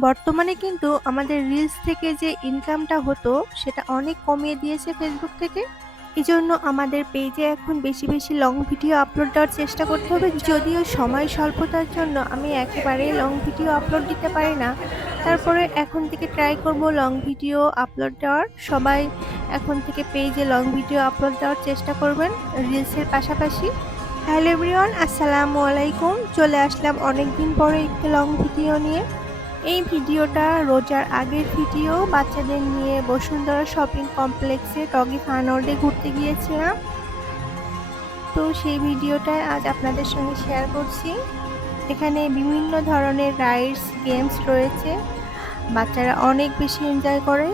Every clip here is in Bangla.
বর্তমানে কিন্তু আমাদের রিলস থেকে যে ইনকামটা হতো, সেটা অনেক কমিয়ে দিয়েছে ফেসবুক থেকে। এই জন্য আমাদের পেজে এখন বেশি বেশি লং ভিডিও আপলোড দেওয়ার চেষ্টা করতে হবে। যদিও সময় স্বল্পতার জন্য আমি একেবারে লং ভিডিও আপলোড দিতে পারি না। তারপরে এখন থেকে ট্রাই করব লং ভিডিও আপলোড দেওয়ার। সবাই এখন থেকে পেজে লং ভিডিও আপলোড দেওয়ার চেষ্টা করবেন রিলসের পাশাপাশি। হ্যালো এভরিওয়ান আসসালামু আলাইকুম। চলে আসলাম অনেক দিন পরে একটি লং ভিডিও নিয়ে। এই ভিডিওটা রোজার আগের ভিডিও। বাচ্চাদের নিয়ে বসুন্ধরা শপিং কমপ্লেক্সে টগি ফানোর্ডে ঘুরতে গিয়েছিলাম। তো সেই ভিডিওটাই আজ আপনাদের সঙ্গে শেয়ার করছি। এখানে বিভিন্ন ধরনের রাইডস গেমস রয়েছে। বাচ্চারা অনেক বেশি এনজয় করে।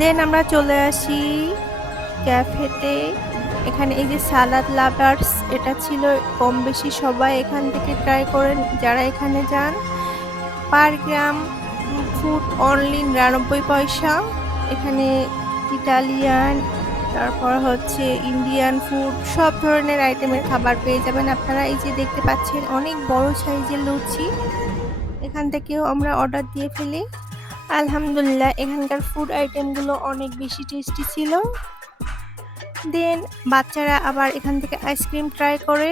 দেন আমরা চলে আসি ক্যাফেতে। এখানে এই যে সালাদ লাভার্স, এটা ছিল কম বেশি সবাই এখান থেকে ট্রাই করেন, যারা এখানে যান। পার গ্রাম ফুড অনলি নিরানব্বই পয়সা। এখানে ইটালিয়ান, তারপর হচ্ছে ইন্ডিয়ান ফুড সব ধরনের আইটেমের খাবার পেয়ে যাবেন। আপনারা এই যে দেখতে পাচ্ছেন, অনেক বড় সাইজের লুচি। এখান থেকেও আমরা অর্ডার দিয়ে ফেলি। আলহামদুলিল্লাহ এখানকার ফুড আইটেমগুলো অনেক বেশি টেস্টি ছিল দেন বাচ্চারা আবার এখান থেকে আইসক্রিম ট্রাই করে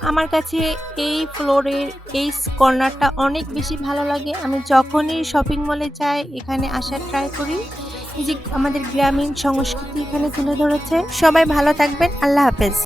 আমার কাছে এই ফ্লোরের, এই কর্নারটা অনেক বেশি ভালো লাগে। আমি যখনই শপিং মলে যাই, এখানে আসার ট্রাই করি। এই যে আমাদের গ্রামীণ সংস্কৃতি এখানে তুলে ধরেছে। সবাই ভালো থাকবেন। আল্লাহ হাফেজ।